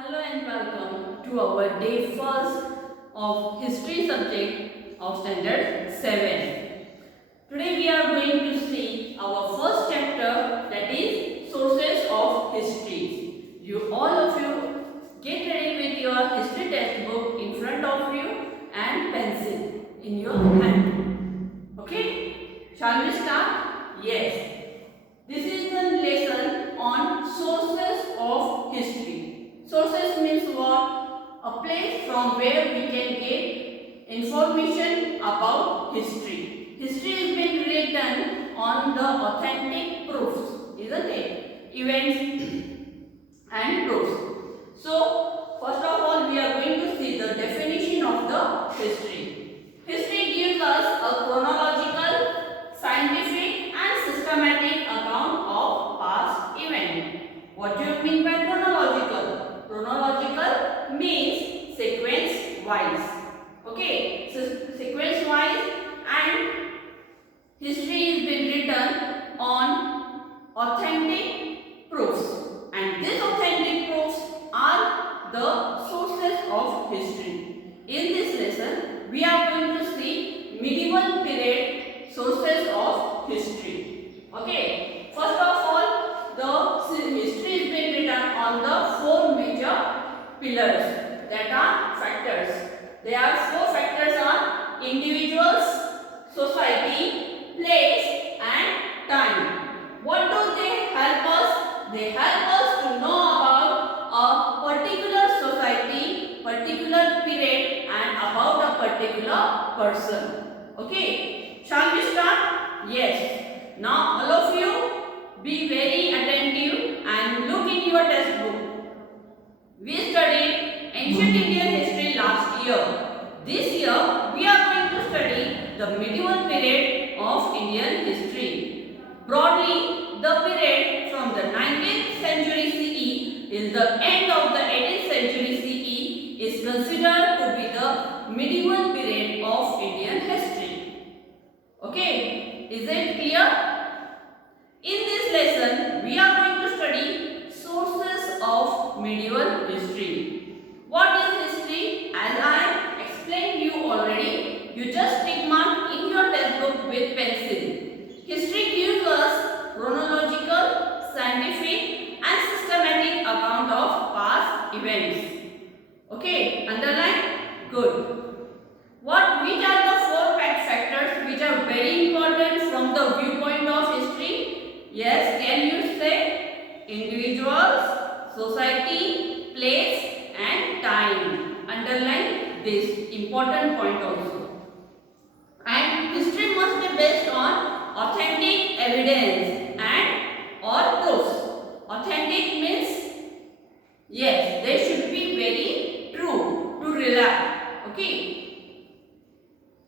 Hello and welcome to our day first of history subject of standard 7. Today we are going to see our first chapter, that is sources of history. You all of you get ready with your history textbook in front of you and pencil in your hand. Okay? Shall we start? Yes. This is the lesson on sources of history. Sources means what? A place from where we can get information about history. History is being written on the authentic proofs, isn't it? Events and proofs. So, first of all, we are going to see the definition of the history. History gives us a chronological, scientific and systematic account of past event. What do you mean by chronological? Chronological means sequence wise. Okay, so sequence wise, and history is being written on authentic proofs, and these authentic proofs are the sources of history. In this lesson, we are going to see medieval period sources of history. Okay, first of all, the history is being written on the four major pillars, that are factors. There are four factors: are individuals, society, place and time. What do they help us? They help us to know about a particular society, particular period and about a particular person. Okay, shall we start? Yes. Now all of you be very attentive and look in your textbook. We studied ancient Indian history last year. This year we are going to study the medieval period of Indian history. Broadly, the period from the 19th century CE till the end of the 18th century CE is considered to be the medieval period of Indian history. Okay, is it clear? In this lesson, we are going to study sources of medieval history. What is history? As I explained you already, you just tick mark in your textbook with pencil. History gives us chronological, scientific and systematic account of past events. Okay, underline? Good. Which are the four factors which are very important from the viewpoint of history? Yes, can you say? Individuals, society, place and time. Underline this important point also. And history must be based on authentic evidence and or proofs. Authentic means, yes, they should be very true, to rely. Okay.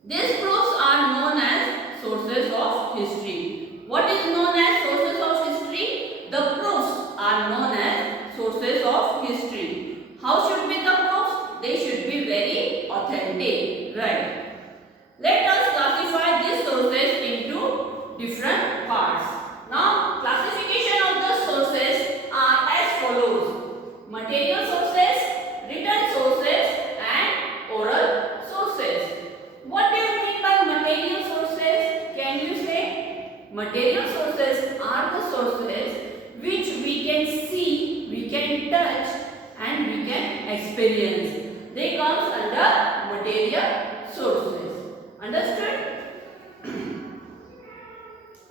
These proofs are known as sources of history. What is known as sources of history? The proofs are known as sources of history. How should be the proofs? They should be very authentic, right? Let us classify these sources into different parts. Now, classification of the sources are as follows: material sources, written sources and oral sources. What do you mean by material sources? Can you say? Material sources are the sources which we can see, we can touch and we can experience. They comes under material sources. Understood?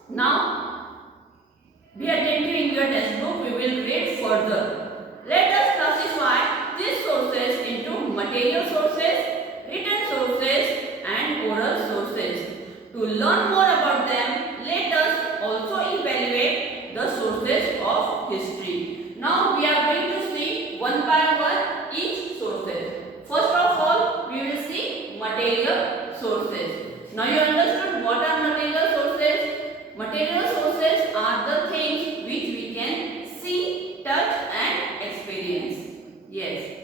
Now, be attentive in your textbook. We will read further. Let us classify these sources into material sources, written sources and oral sources. To learn more about them, let us also evaluate the sources of history. Now we are going to see one by one each sources. First of all, we will see material sources. Now you understood what are material sources? Material sources are the things which we can see, touch and experience. Yes.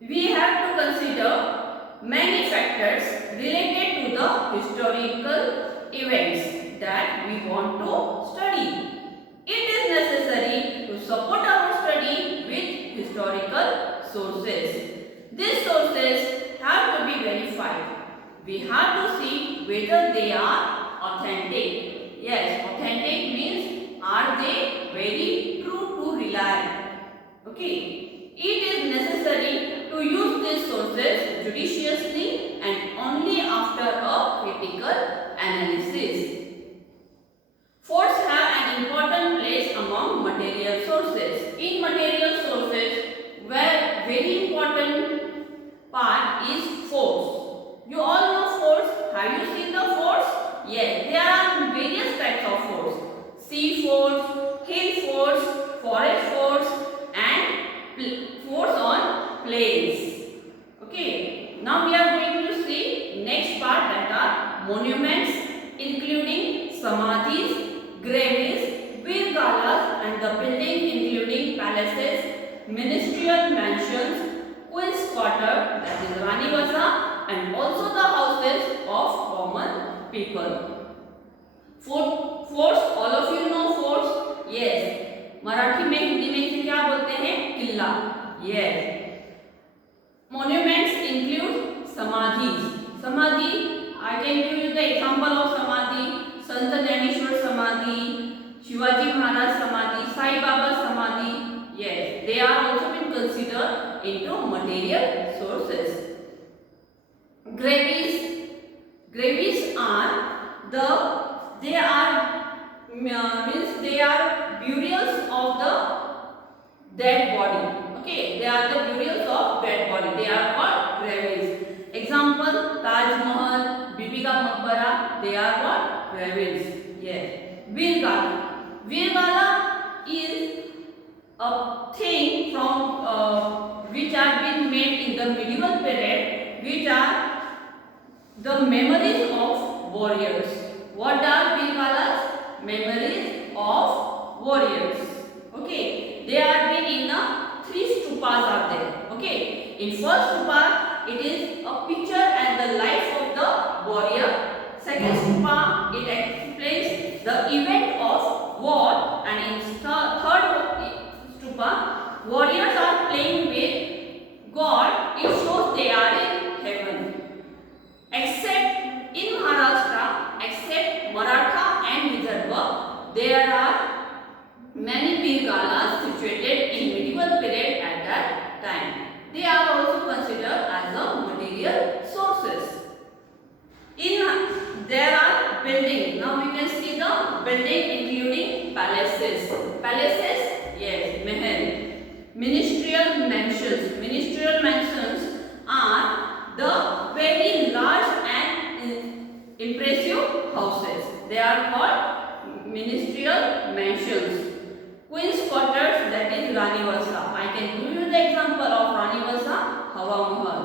We have to consider many factors related to the historical events that we want to study. It is necessary to support we have to see whether they are authentic. Yes, authentic means are they very true to rely. Okay, it is necessary to use these sources judiciously and only after a critical analysis. Forts have an important place among material sources. In material sources, where very important part is forts. You all know forts. Have you seen the forts? Yes, there are various types of forts. Sea forts, hill forts, forest forts, and forts on plains. Okay, now we are going to see next part, that are monuments, including samadhis, graves, virgalas, and the buildings including palaces, ministerial mansions, queen's quarter, that is Rani Vasa, and also the houses of common people. Forts, all of you know forts. Yes, Marathi में हिंदी में इसे क्या बोलते हैं? किला. Yes. Monuments include samadhis. Samadhi, I can give you the example of samadhi. Sant Jnaneshwar Samadhi, Shivaji Maharaj Samadhi, Sai Baba Samadhi. Yes, they are also been considered into material sources. Graves are burials of the dead body. Okay, they are the burials of dead body. They are called graves. Example: Taj Mahal, Bibi ka Maqbara. They are called graves. Yes. Virgala is a thing from which are been made in the medieval period, which are the memories of warriors. What are virgalas? Memories of warriors. Okay, they are been in the 3 stupas are there. Okay, in first stupa it is a picture and the life of the warrior. Second stupa it explains the event of war, and in third stupa warriors are playing with God. It shows they are in heaven. Except in Maharashtra, except Maratha and Vidarbha, there are many virgalas situated in medieval period at that time. They are also considered as a material sources. There are buildings. Now we can see the building including palaces. Palaces, yes, mahal. Ministerial mansions. Ministerial mansions are the very large and impressive houses. They are called ministerial mansions. Queen's quarters, that is Rani Vasa. I can give you the example of Rani Vasa, Hawa Mahal.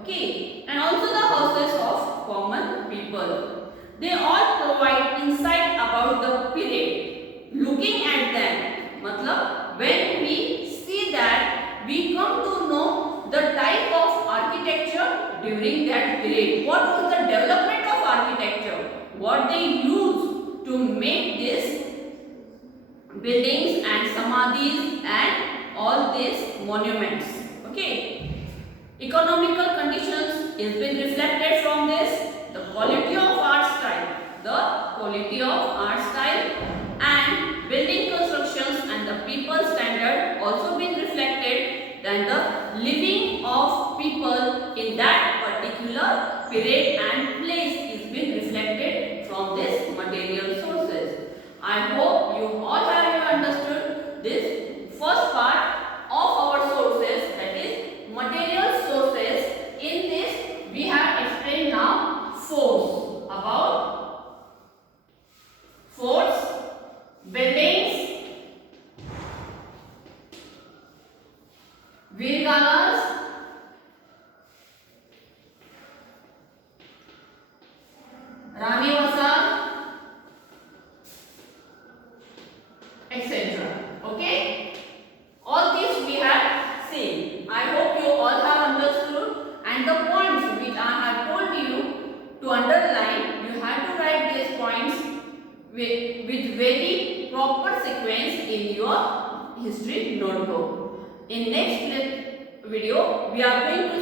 Okay, and also the houses of common people. They all provide insight about the period. Looking at them, matlab when we see that, we come to know the type of architecture during that period. What was the development of architecture? What they used to make these buildings and samadhis and all these monuments. Okay. Economical conditions is been reflected from this. The quality of art style. The quality of art style and building constructions and the people standard also been reflected. Then the living of people in that particular period and place is been reflected from these material sources. I hope you all have understood this first part of our sources, that is material sources. In this we have explained now forts, about forts, buildings, virgalas, Rani Vasa, etc. Okay, all these we have seen. I hope you all have understood, and the points which I have told you to underline, you have to write these points with very proper sequence in your history notebook. In next video we are going to